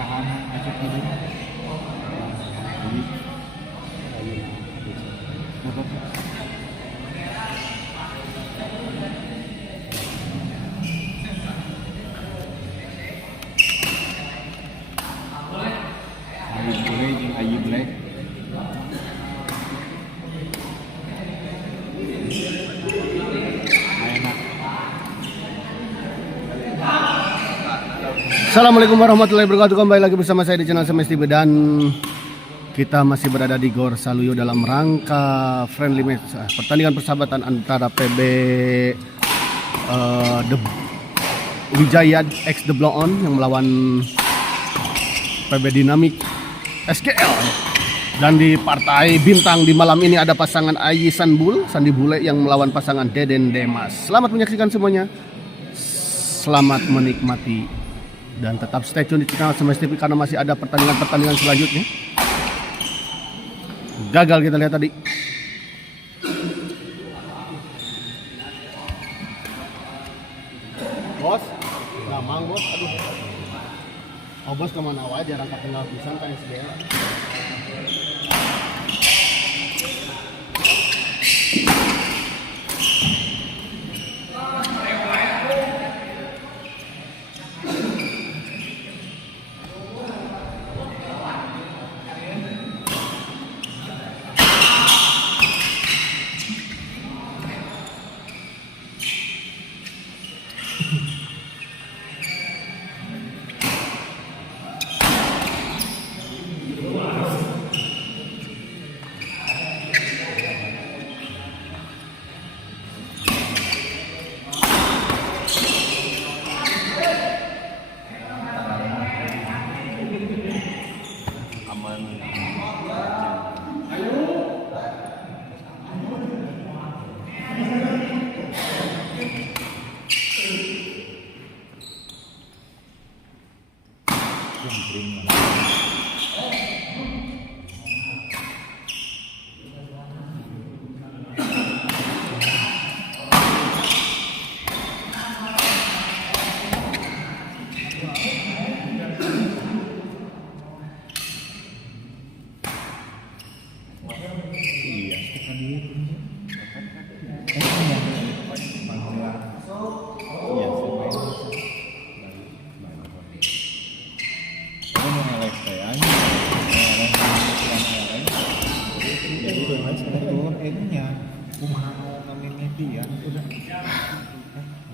saham acak ini. Ayi putih jeung ayi black. Assalamualaikum warahmatullahi wabarakatuh. Kembali lagi bersama saya di channel Semes TV dan kita masih berada di Gor Saluyo dalam rangka friendly match pertandingan persahabatan antara PB The Wijaya X The Blow On yang melawan PB Dynamic SKL. Dan di partai bintang di malam ini ada pasangan Ayi Sanbul Sandi Bule yang melawan pasangan Deden Demas. Selamat menyaksikan semuanya. Selamat menikmati. Dan tetap stay tune di channel Semes TV karena masih ada pertandingan-pertandingan selanjutnya. Gagal kita lihat tadi. Bos, gamang bos, aduh. Oh bos kemana wae jarang ketinggal pisan kan SBL.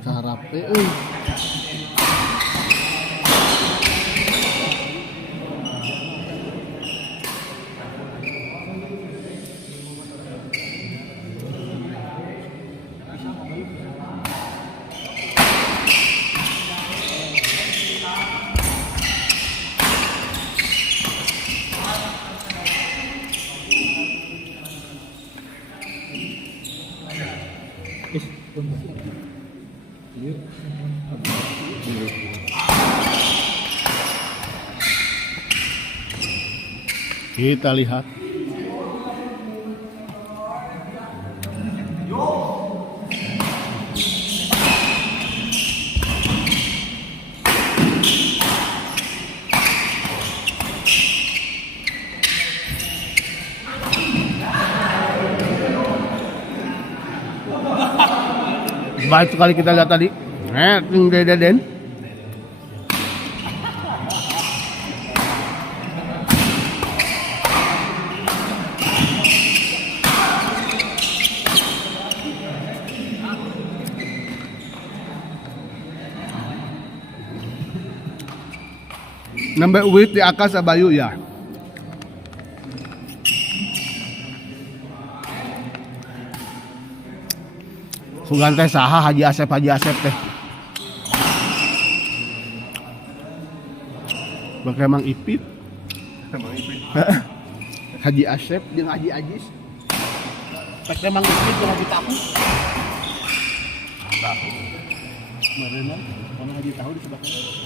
Sarape euy. Kita lihat. Baik sekali kita lihat tadi. Deden. Nambah uwit di akas abayu ya. Sugan teh saha Haji Asep teh. Bak emang Ipit. Haji Asep jeung Haji Ajis. Pek emang Ipit jeung Haji Tahu. Tahu. Meureunna kana Haji Tahu di sebelah kanan.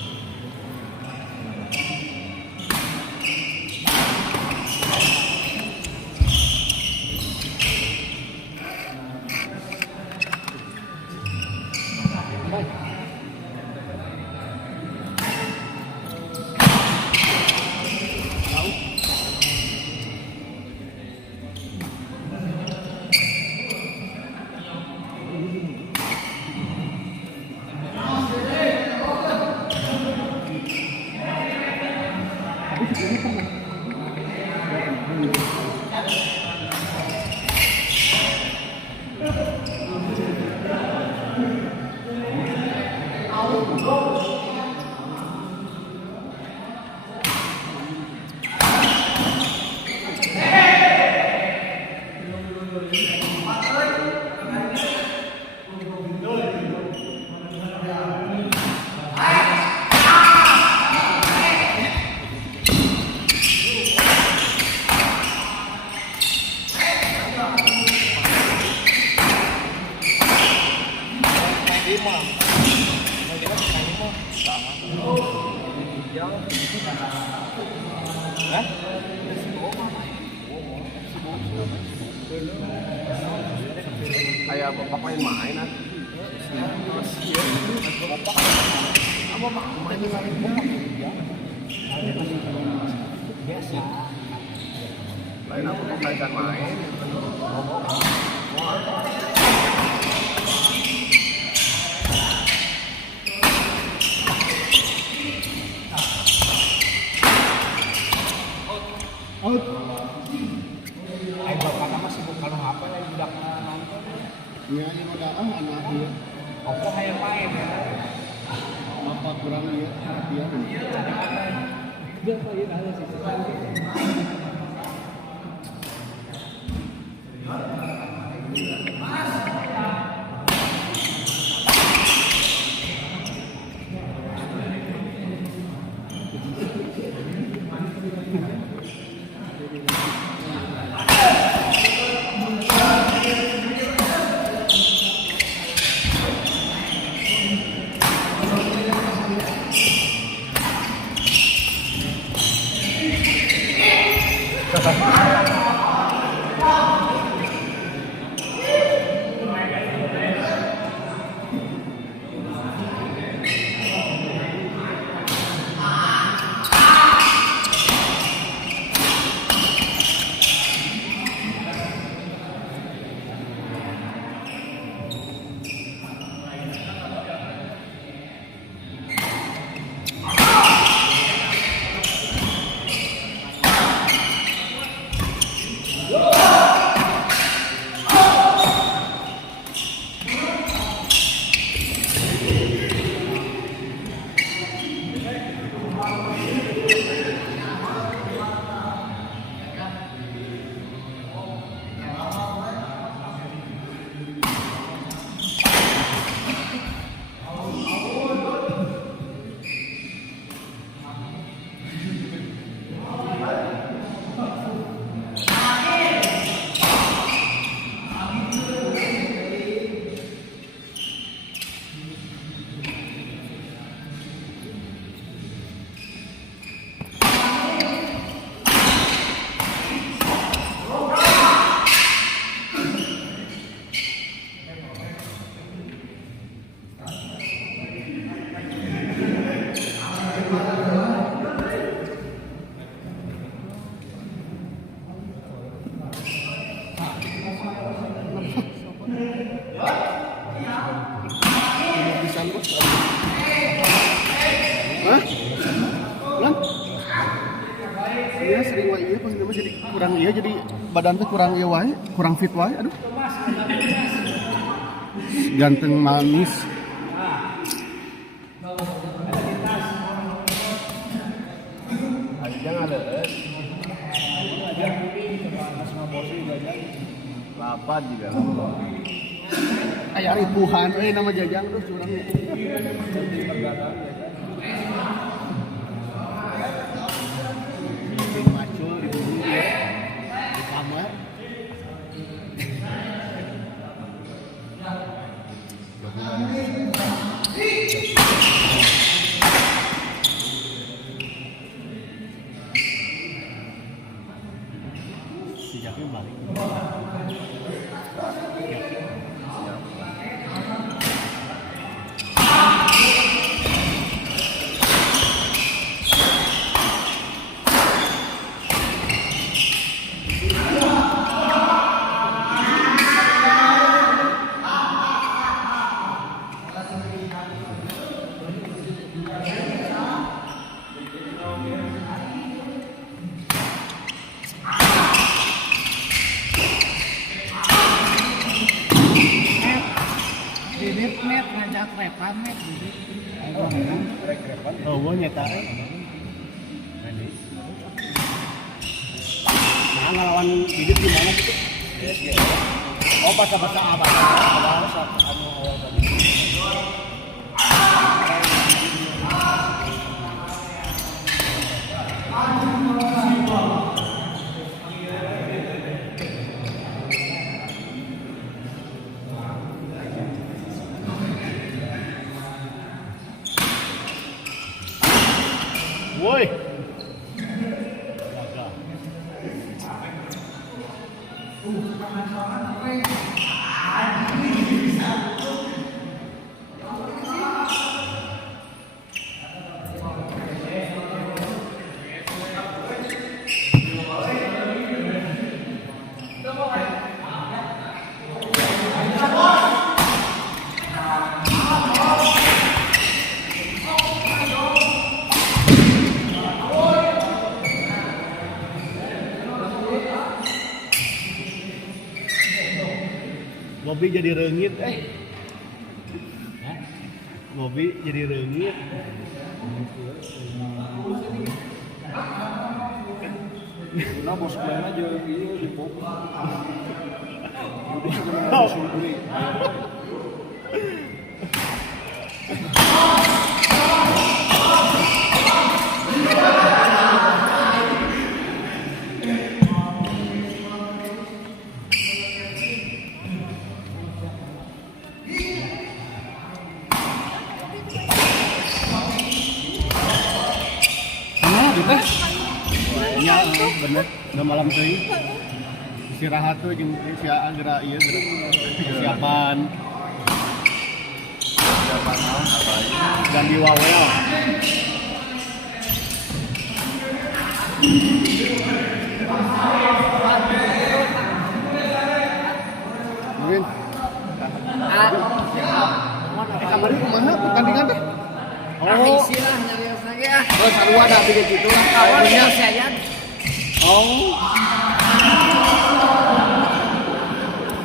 Kayak bapak main-main nanti. Bapak main-main biasa. Lain apa kebaikan main? Out. Ayo bapak masih bukan apa lagi tidak nonton. Iya, ini udah anak dia. Opo hayang main ya. Bapak kurang lihat dia. Dia paling ada sih. Hah? Lan? Iya sering wae iya pas nama jadi kurang iya jadi badan teh kurang iya wae, kurang fit wae. Aduh. Ganteng manis. Jangan ada. Lapan juga. Aya ripuhan nama jajang terus curang. Macul di bumi dia. Di kamar. Sijaknya balik. akrepan nih. Oh, gua nyata. Nah, ngelawan hidup gimana gitu? Oh, bahasa apa? Bahasa anu awal tadi. Woi. Bobby jadi reungit Bobby jadi reungit. Nah, bos kalian aja iya di pop. Udah sudah sunduri. Ya, bener. Udah malam sih. Istirahat tuh jeung si Agra ieu persiapan. Dan di Wawel. Mungkin. Kamari kumaha pertandingan teh? Oh, istilah nyarios lagi ah. Oh, sarua dah bikin gitu lah. Awalnya saya. Oh.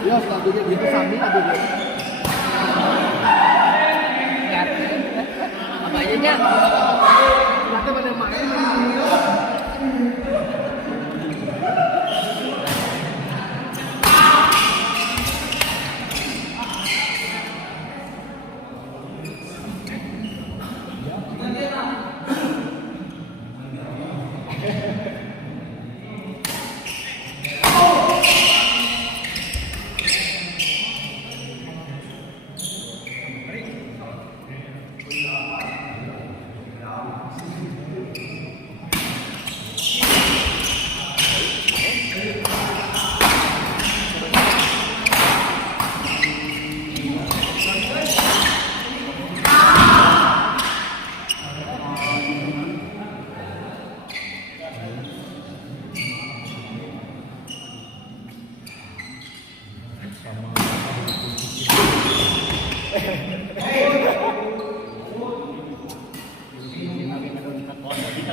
Ya, lagunya gitu sambil ada dia. Apa aja nya? Nanti pada main.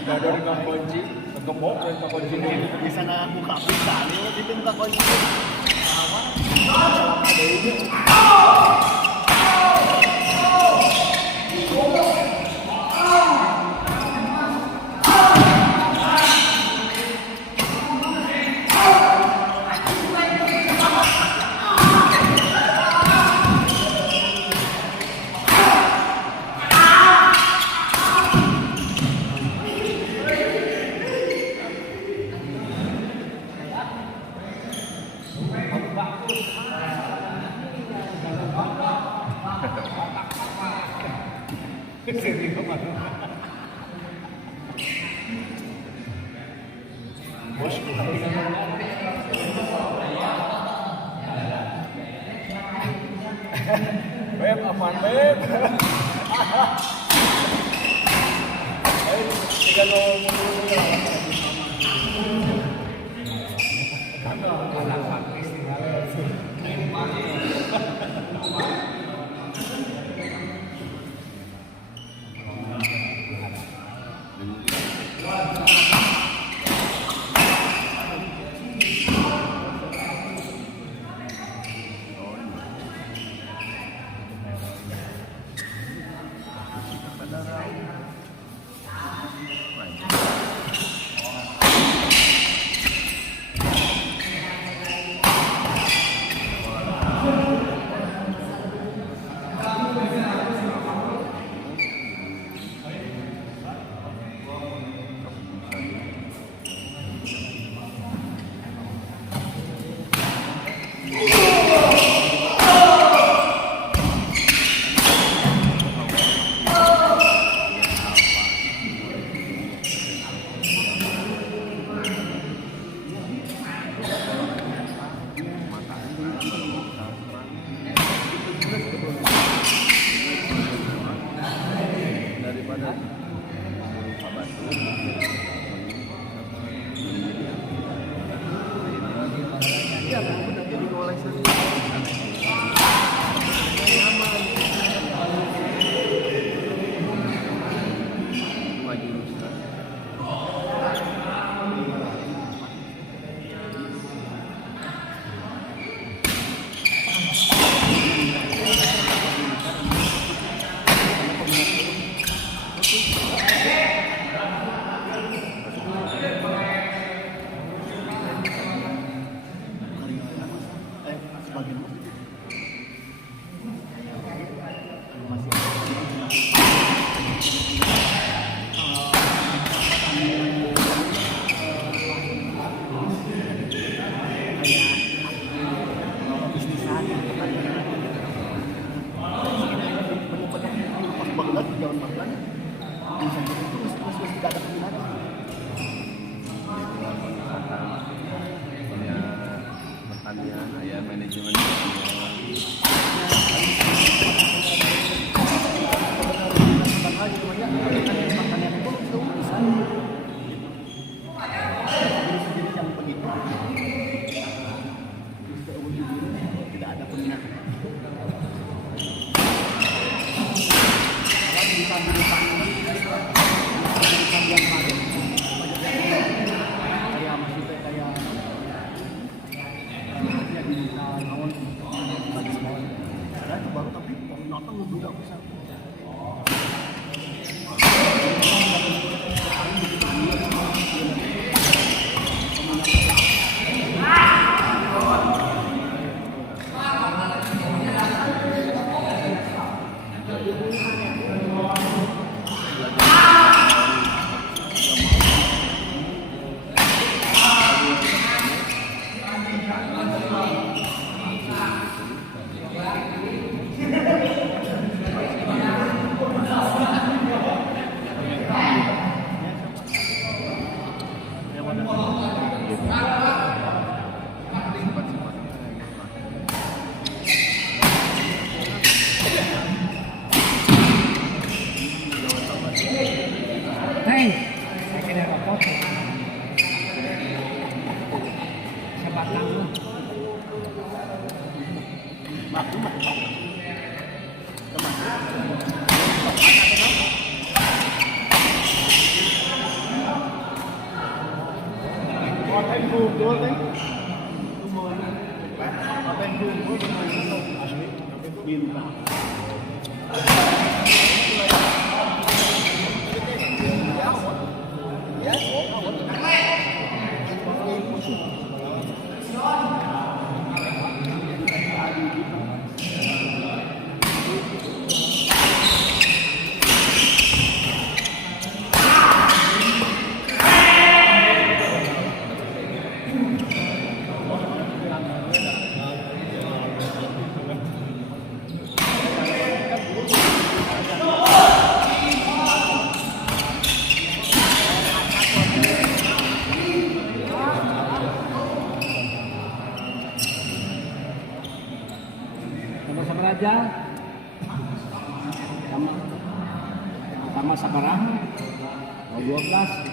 Gado dengan kunci, kegembok dengan kunci Di sana buka bisa nih, di buka kunci. Beb, apaan beb? Tiga Sa batang mo. Sama-sama aja. Sama sa parang. O 12.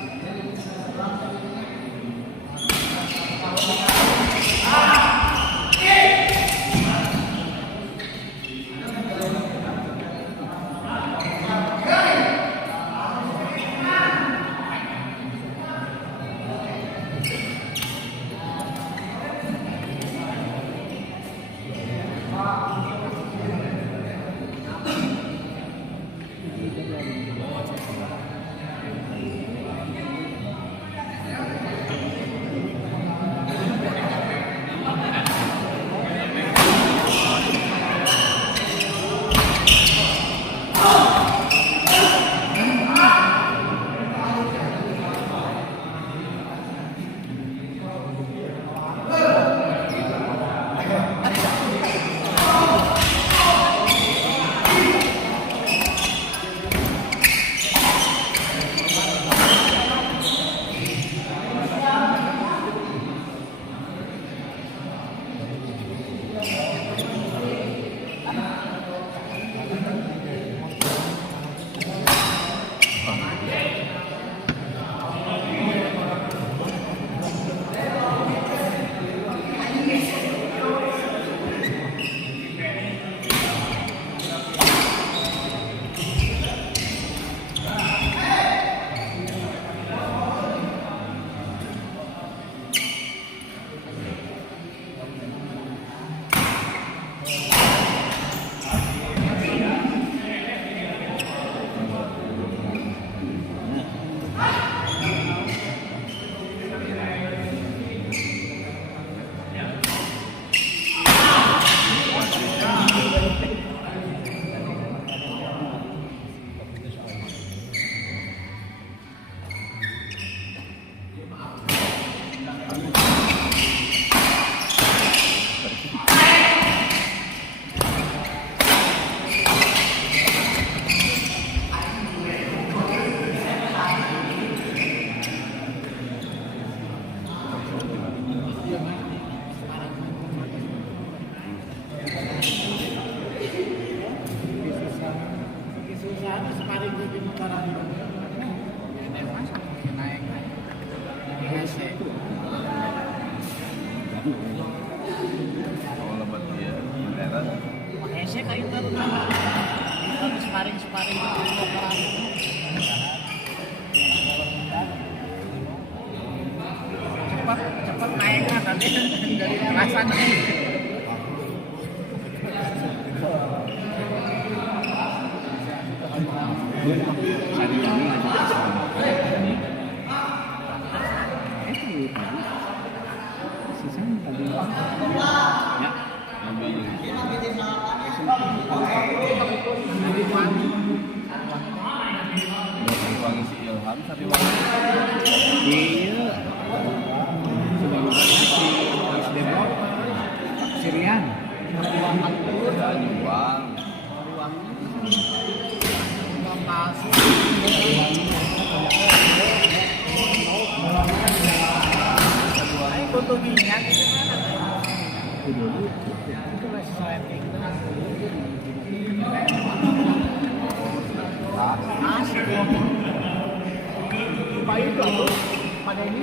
Hese kayo na rin naman. Sparring cepat naik kan nanti dari rasanya. Wangi si Ilham tapi wangi iya si Depok Sirian udah nyumbang foto minyak itu pada ini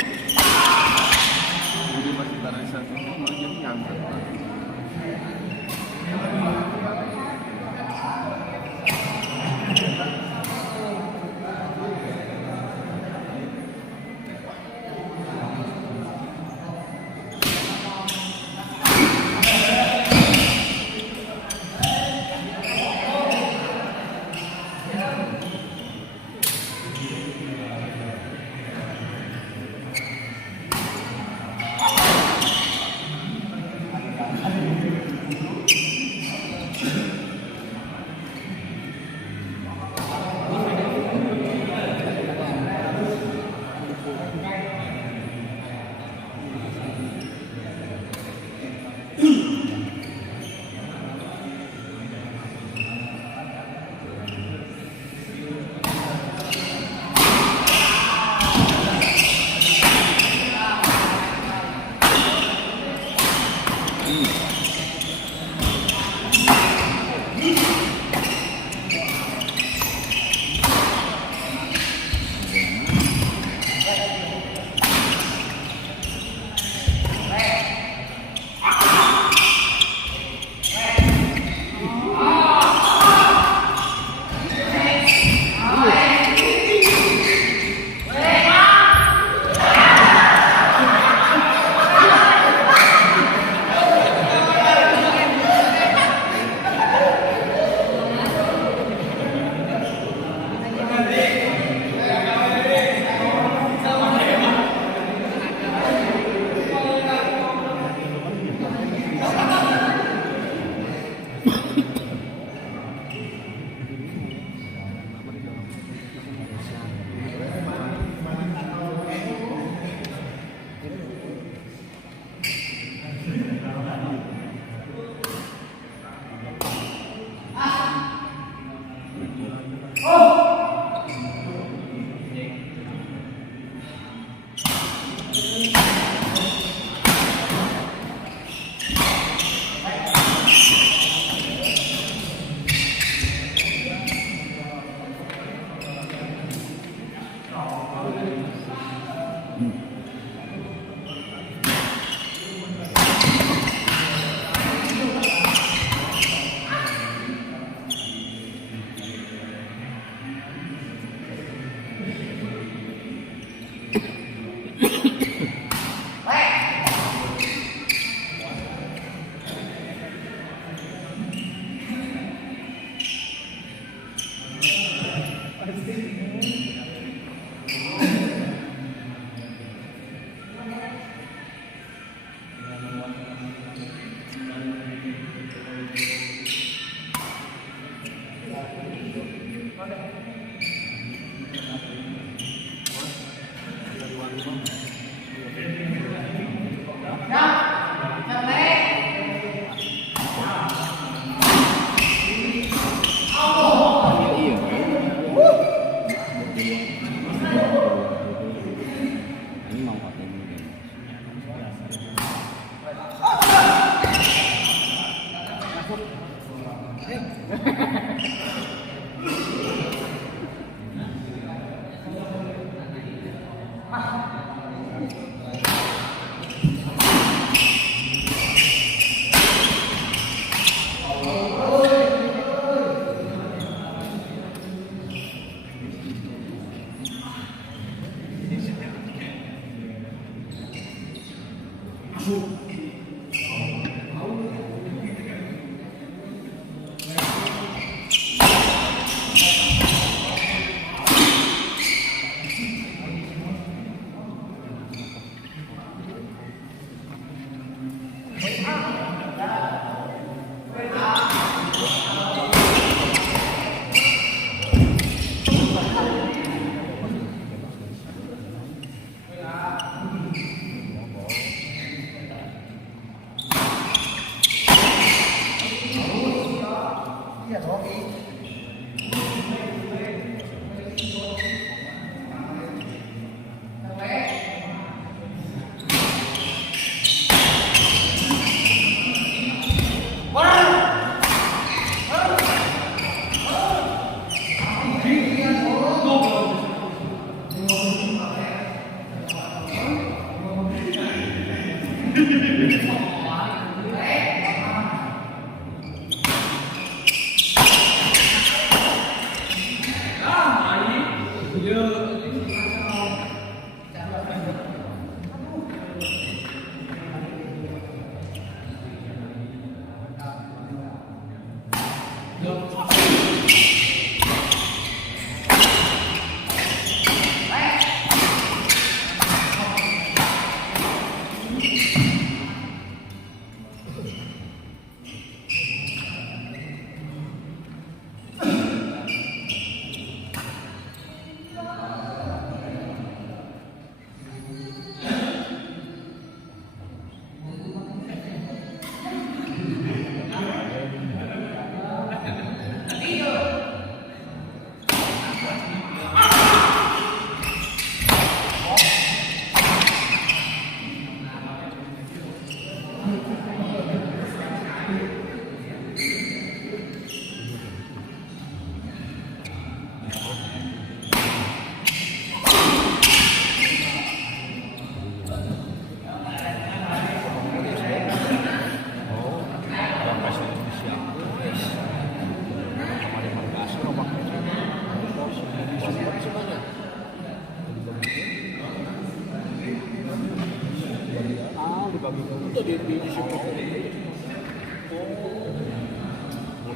Jadi masih taruh satu nomor jadi ngangkat.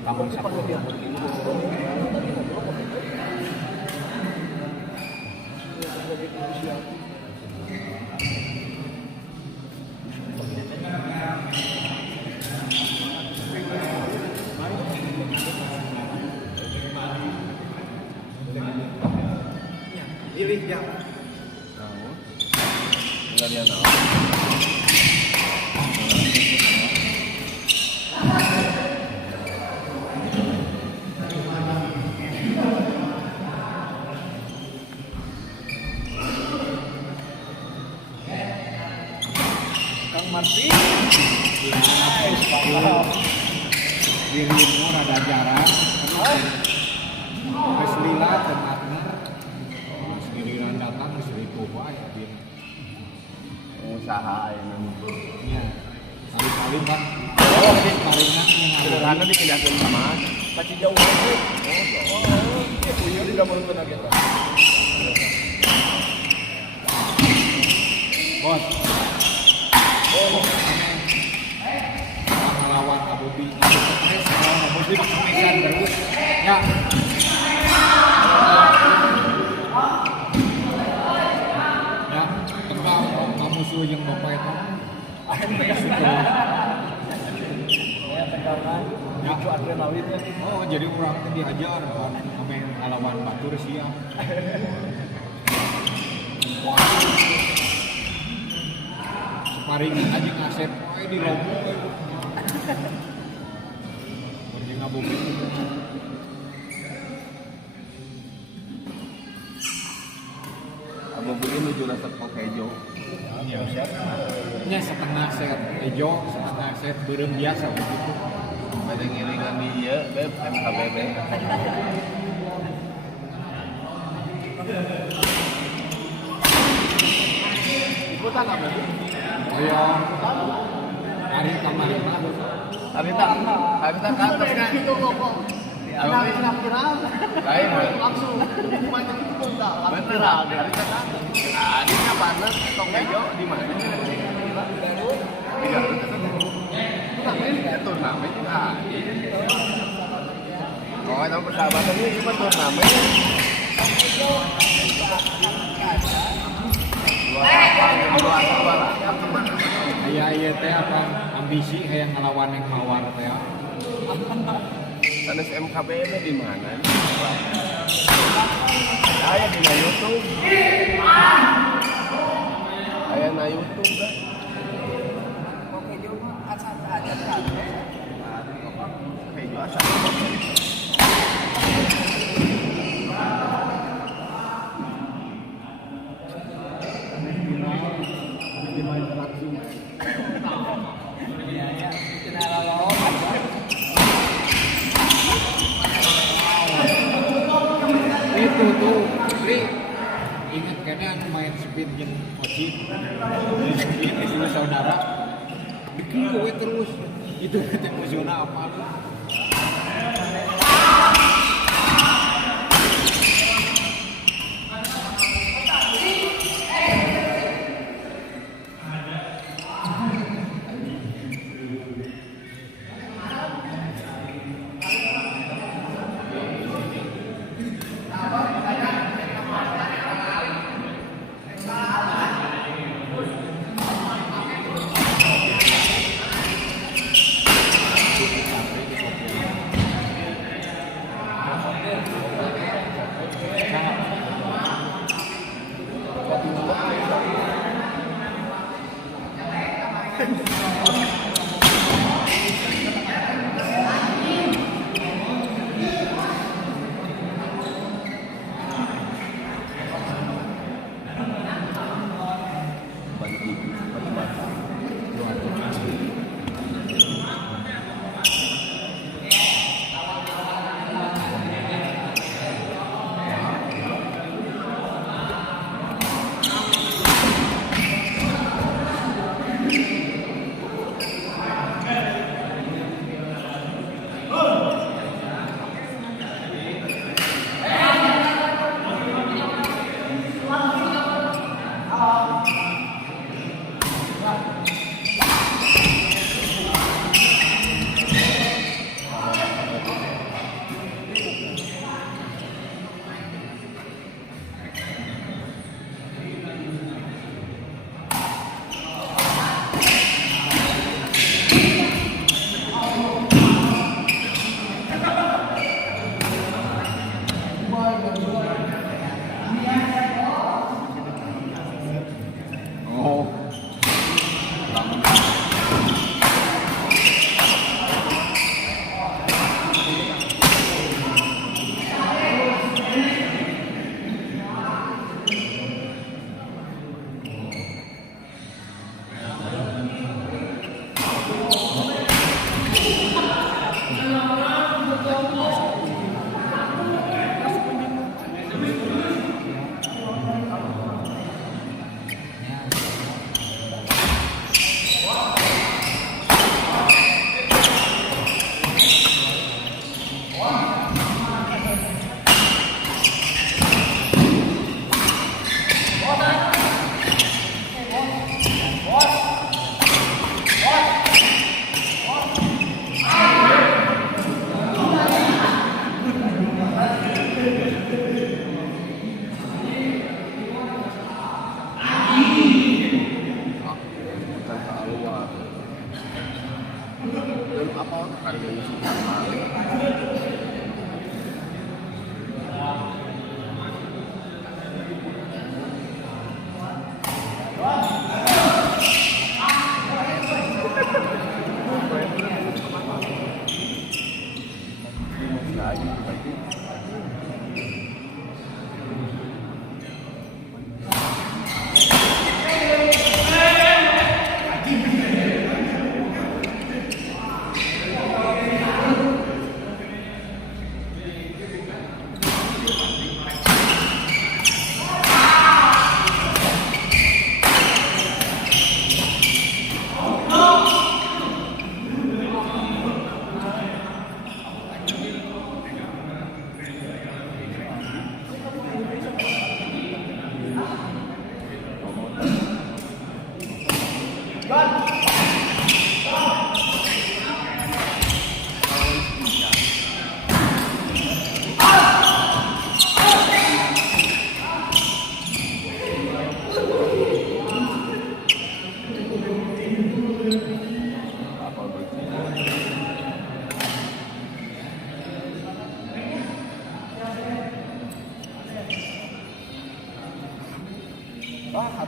Kamu satu dia. Pilih yang Kang Martin. Nice, mantap. Dirimu rada jarang. Wes lila tematna. Mas giliran datang geus ribu wae dia. Usaha ayeuna. Nya. Kali-kali Pak. Oh, ini paringan Sederhana dipindahkeun ka mana? Paci jauh aja. Oh, iya di gambar teu nage. Bos. Oh, ngelawan Abu Bi. Abu Bi kemesan terus. Ya. Ya, tengah kamu suruh yang bapak itu. Ya, tegal kan. Ya, adrenalinnya. Oh, jadi orang itu diajar kan main ngelawan batur siang. Paringan aja ngasep, di lombok. Pergi ngabuburit. Abu Budi menuju resep Kokejo. Ya, nya setengah set ejo, setengah set beureum biasa begitu. Pada ngiringan di ieu, Beb, MKBB. Ikutan apa sih? Ayo, hari kemarin mah. Harita ke atas kan? Itu kok. Kira-kira Lain, langsung banyak itu enggak. bener, harita ke atas. Adinya panas, Kokejo di mana? Di Garut itu. Turnamen juga adi. Oh, itu persahabatan ini cuma turnamen. Aya teh apa ambisi hayang ngelawan yang mawar teh. Sanes MKBM di mana? Aya di YouTube. Aya na YouTube kan. Oke, cuma asal ada kan. Kayak jual asal. Itu tuh, Pri. Ingat kan yang main speed yang Oci. Speed itu saudara. Dikieu we terus. Itu emosional apa lu?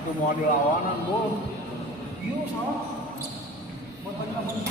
Satu mau dilawanan, Bu. Yuk, so. Buat bagi-bagi.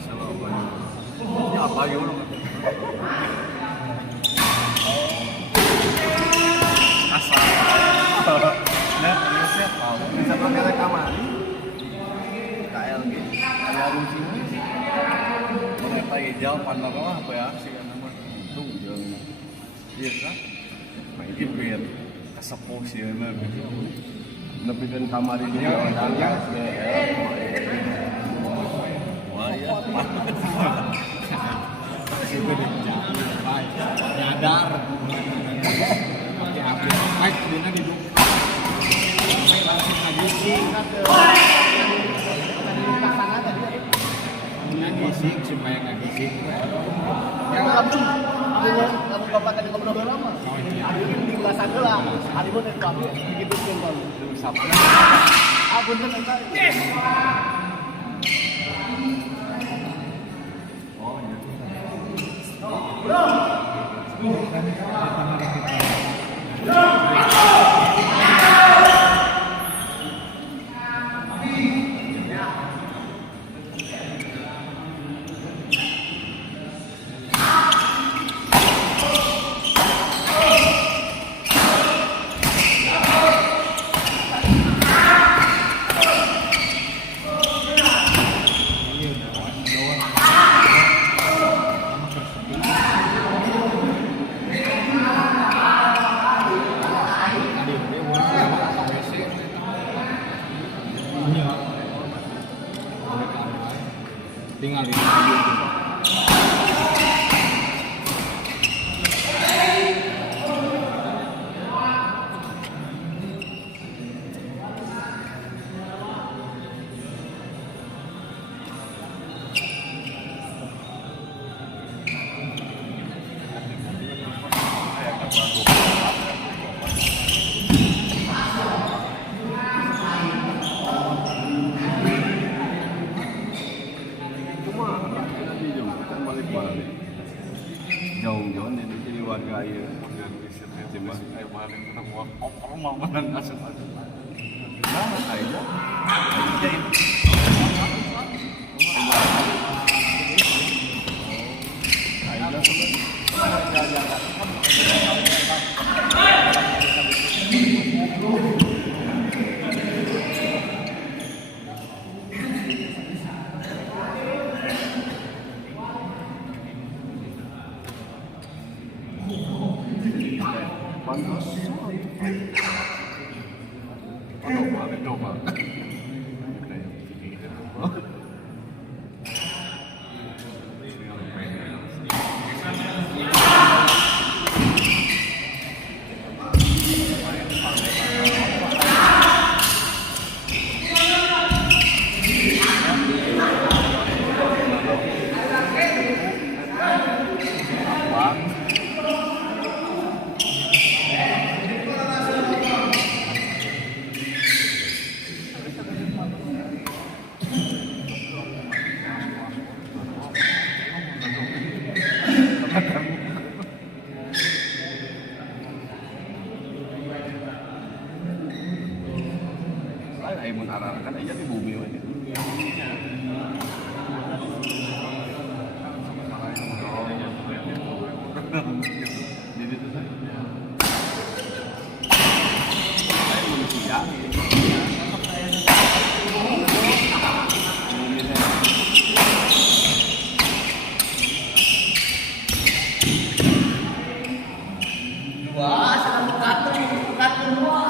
Masalah apa? Ini apa ya lo? Asal. Nah, terusnya bisa pakai rekaman. KLG, ada room sini. Mereka hijau pandang apa ya sih kan nama itu yang iya kan? Main biar kesepuh sih ya. Lebih dari kamar ini orang yang wah ya Sudah dijalan, nyadar. Pakai HP, baik dia lagi duduk. Langsung lagi sih. Ngagising supaya ngagising. Yang langsung kamu bapak tadi ngobrol lama. Hari ini di kelas lah. Hari ini itu kamu begitu pun kamu. Aku tuh entar. Tinggal di jauh-jauh jadi warga ya cuma kayak kemarin kita buat opor mau menang asal nah aja pantas coba ay mun arahkan aja di bumi aja. Jadi itu saya manusia. Wah, sedang buka semua.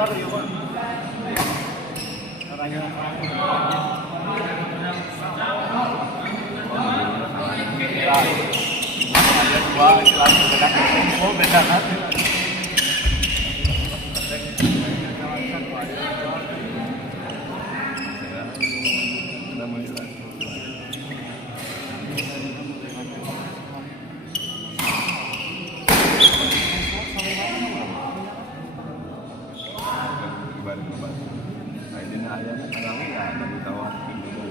bener ya Pak. Orangnya Ada dua kelas beda. oh beda kan? Namanya ibarat lebat. Nah, ini ayah alami ya ada ditawarin dulu.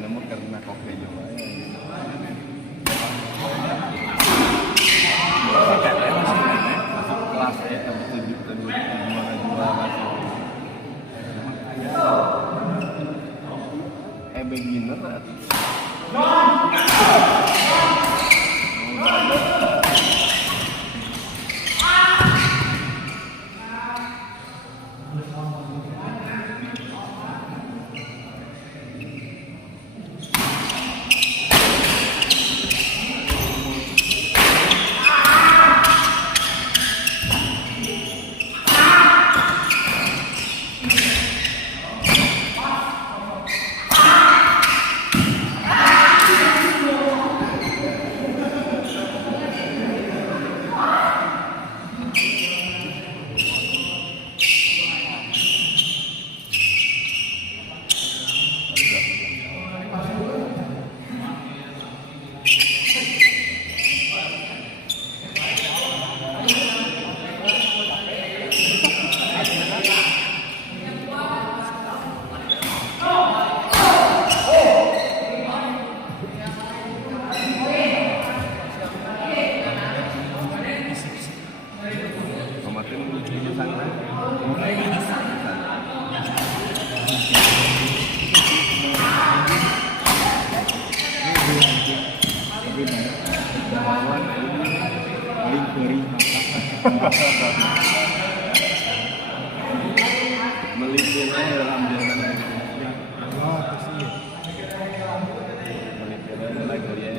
Namun karena kopi juga masuk kelas ya tunjuk gimana jualan beginner kemarin di sana melipirnya dalam jalan melipirnya lagi ya.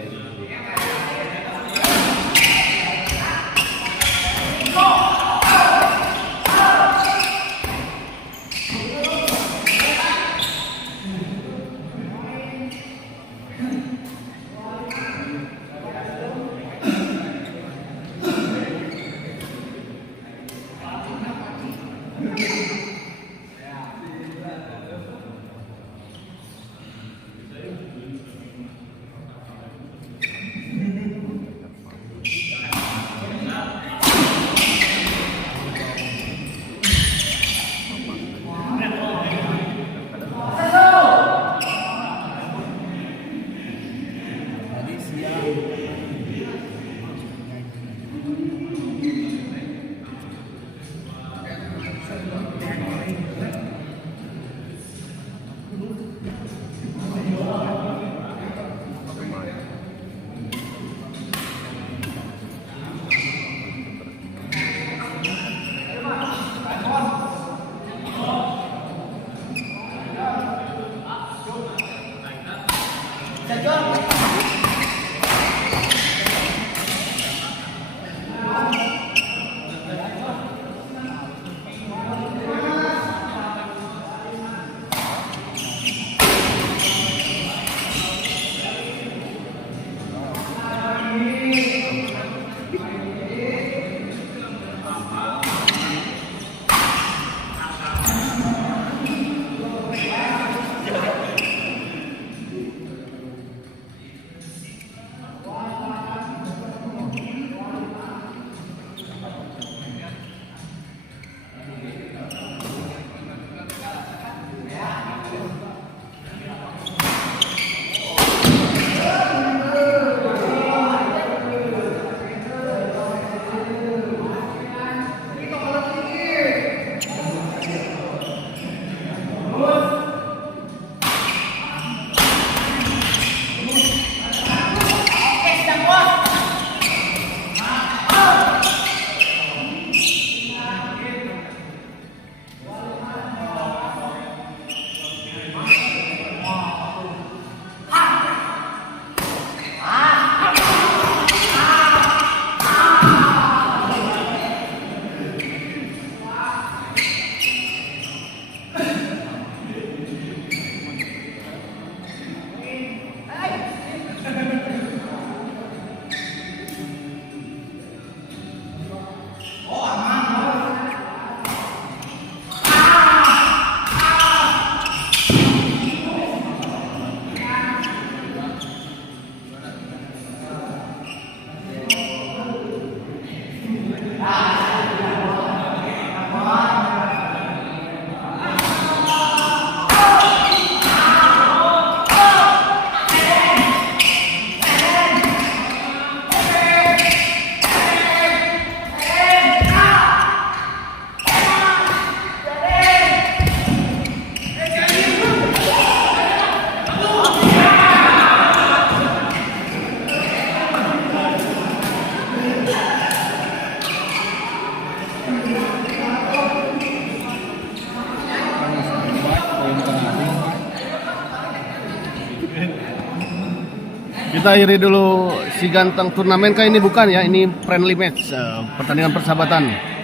Kita akhiri dulu si ganteng turnamen kah ini bukan ya, ini friendly match, pertandingan persahabatan.